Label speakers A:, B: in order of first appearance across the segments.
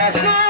A: Deixa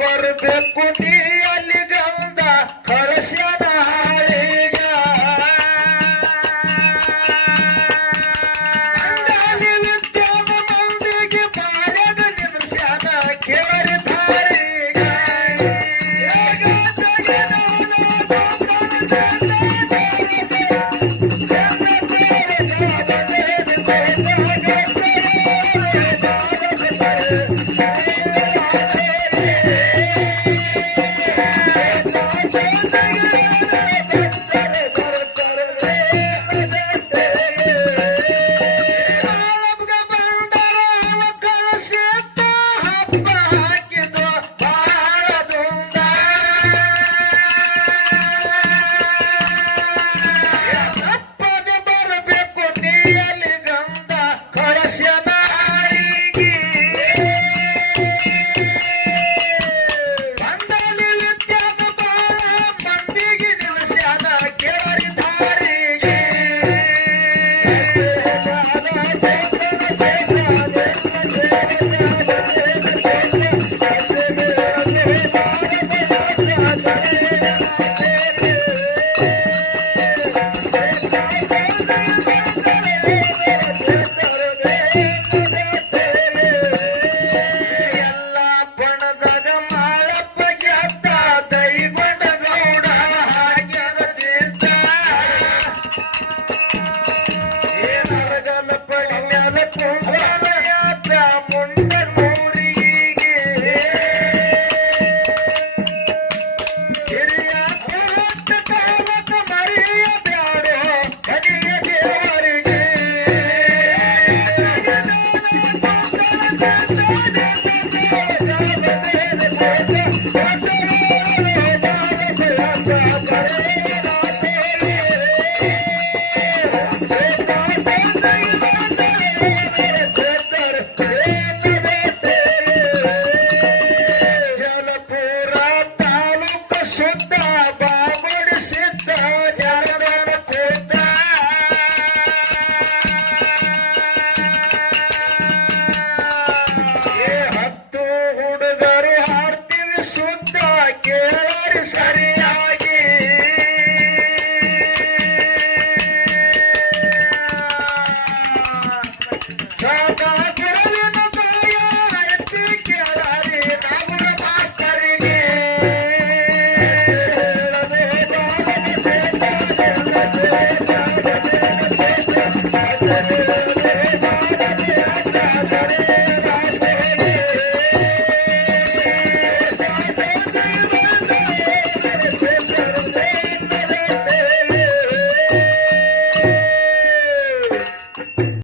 A: ಬರಬೇಕು ನೀ ಅಲ್ಲಿಗಂದ ಕಳಶದ ಹಾಳಿಗ ಅಂದಾಲಿ ಉದ್ಯೋಗ ಮಂದಿಗೆ ಬಾಳ್ಯದ ನಿದರ್ಶನ ಕೇಳಿ ಧಾರಿಗ Thank you. Thank you.